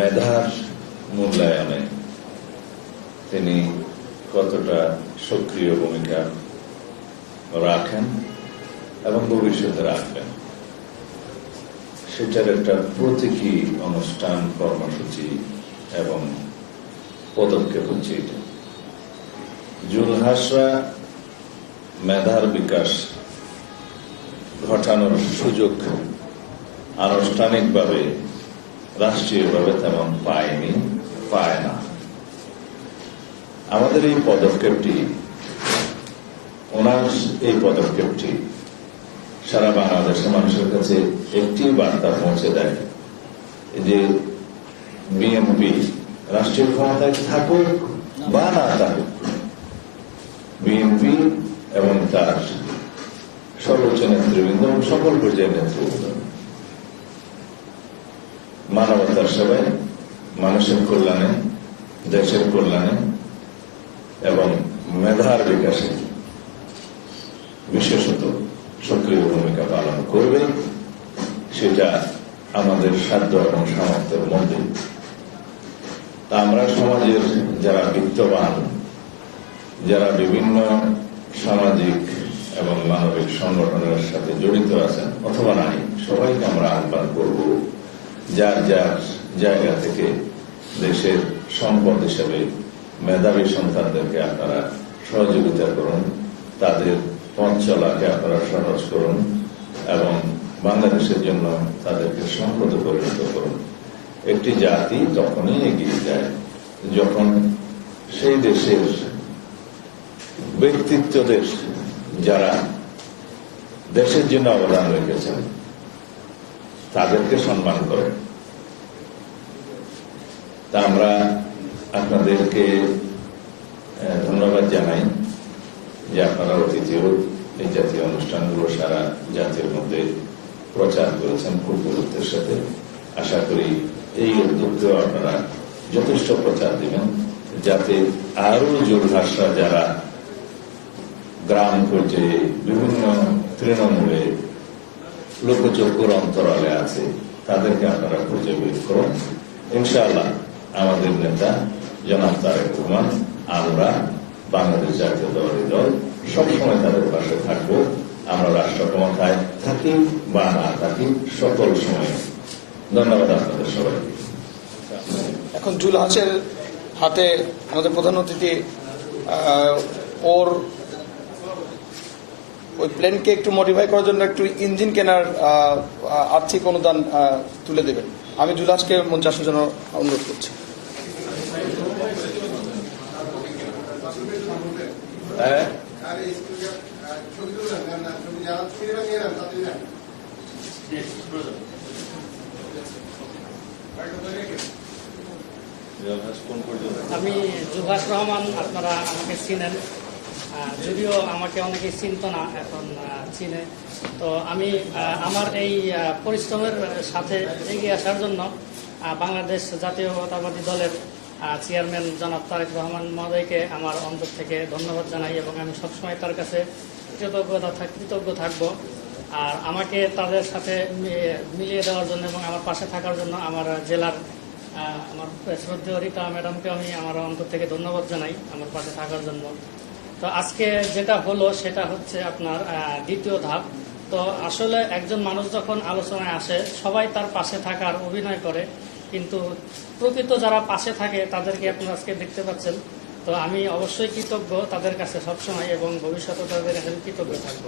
মেধার মূল্যায়নে তিনি কতটা সক্রিয় ভূমিকা রাখেন এবং ভবিষ্যতে রাখবেন? সেটার একটা প্রতীকী অনুষ্ঠান, কর্মসূচি এবং পদক্ষেপ হচ্ছে এটা। জুলহাসরা মেধার বিকাশ ঘটানোর সুযোগ আনুষ্ঠানিকভাবে রাষ্ট্রীয়ভাবে তেমন পায়নি, পায় না। আমাদের এই পদক্ষেপটি, ওনার এই পদক্ষেপটি সারা বাংলাদেশের মানুষের কাছে একটি বার্তা পৌঁছে দেয় যে বিএনপি রাষ্ট্রীয় ক্ষমতায় থাকুক বা না থাকুক, বিএনপি এবং তার সর্বোচ্চ নেতৃবৃন্দ এবং সকল পর্যায়ের নেতৃবৃন্দ। মানবতার সেবায় মানুষের কল্যাণে, দেশের কল্যাণে এবং মেধার বিকাশে বিশেষত সক্রিয় ভূমিকা পালন করবে, সেটা আমাদের সাধ্য এবং সামর্থ্যের মধ্যে। আমরা সমাজের যারা বিত্তবান, যারা বিভিন্ন সামাজিক এবং মানবিক সংগঠনের সাথে জড়িত আছেন অথবা নাই, সবাইকে আমরা আহ্বান করব যার যার জায়গা থেকে দেশের সম্পদ হিসেবে মেধাবী সন্তানদেরকে আপনারা সহযোগিতা করুন, তাদের পথ চলাকে আপনারা সহজ করুন এবং বাংলাদেশের জন্য তাদেরকে সম্পদে পরিণত করুন। একটি জাতি তখনই এগিয়ে যায় যখন সেই দেশের ব্যক্তিত্বদের যারা দেশের জন্য অবদান রেখেছেন। তাদেরকে সম্মান করে। তা আমরা আপনাদেরকে ধন্যবাদ জানাই যে আপনারা অতিথিও এই জাতীয় অনুষ্ঠানগুলো সারা জাতির মধ্যে প্রচার করেছেন খুব গুরুত্বের সাথে। আশা করি এই উদ্যোগকেও আপনারা যথেষ্ট প্রচার দিবেন, যাতে আরও জোরহাসরা যারা গ্রাম পর্যায়ে বিভিন্ন তৃণমূলে লোকচক্ষুর অন্তরালে আছে। তাদেরকে আপনারা খুঁজে বের করুন। ইনশাআল্লাহ আমাদের নেতা জনাব তারেক রহমান, আমরা বাংলাদেশ জাতীয় দলের দল, সবসময় তাদের পাশে থাকব। আমরা রাষ্ট্র ক্ষমতায় থাকি বা না থাকি সকল সময়। ধন্যবাদ আপনাদের সবাইকে। এখন জুলহাসের হাতে আমাদের প্রধান অতিথি ওর ওই প্লেনকে একটু মডিফাই করার জন্য একটু ইঞ্জিন কেনার আর্থিক অনুদান তুলে দেবেন। আমি জুলহাসকে মঞ্চে আসার জন্য অনুরোধ করছি। হ্যাঁ? আমি জুভাস রহমান আপনারা আমাকে চিনেন। যদিও আমাকে অনেকে চিনত না এখন চিনে। তো আমি আমার এই পরিশ্রমের সাথে এগিয়ে আসার জন্য বাংলাদেশ জাতীয়তাবাদী দলের চেয়ারম্যান জনাব তারেক রহমান মহোদয়কে আমার অন্তর থেকে ধন্যবাদ জানাই এবং আমি সবসময় তার কাছে কৃতজ্ঞতা কৃতজ্ঞ থাকব। আর আমাকে তাদের সাথে মিলিয়ে দেওয়ার জন্য এবং আমার পাশে থাকার জন্য আমার জেলার আমার শ্রদ্ধেয় রীতা ম্যাডামকে আমি আমার অন্তর থেকে ধন্যবাদ জানাই আমার পাশে থাকার জন্য। তো আজকে যেটা হলো, সেটা হচ্ছে আপনার দ্বিতীয় ধাপ। তো আসলে একজন মানুষ যখন আলোচনায় আসে, সবাই তার পাশে থাকার অভিনয় করে। কিন্তু প্রকৃত যারা পাশে থাকে, তাদেরকে আপনারা আজকে দেখতে পাচ্ছেন। তো আমি অবশ্যই কৃতজ্ঞ তাদের কাছে সবসময় এবং ভবিষ্যতে তাদের কাছে কৃতজ্ঞ থাকব।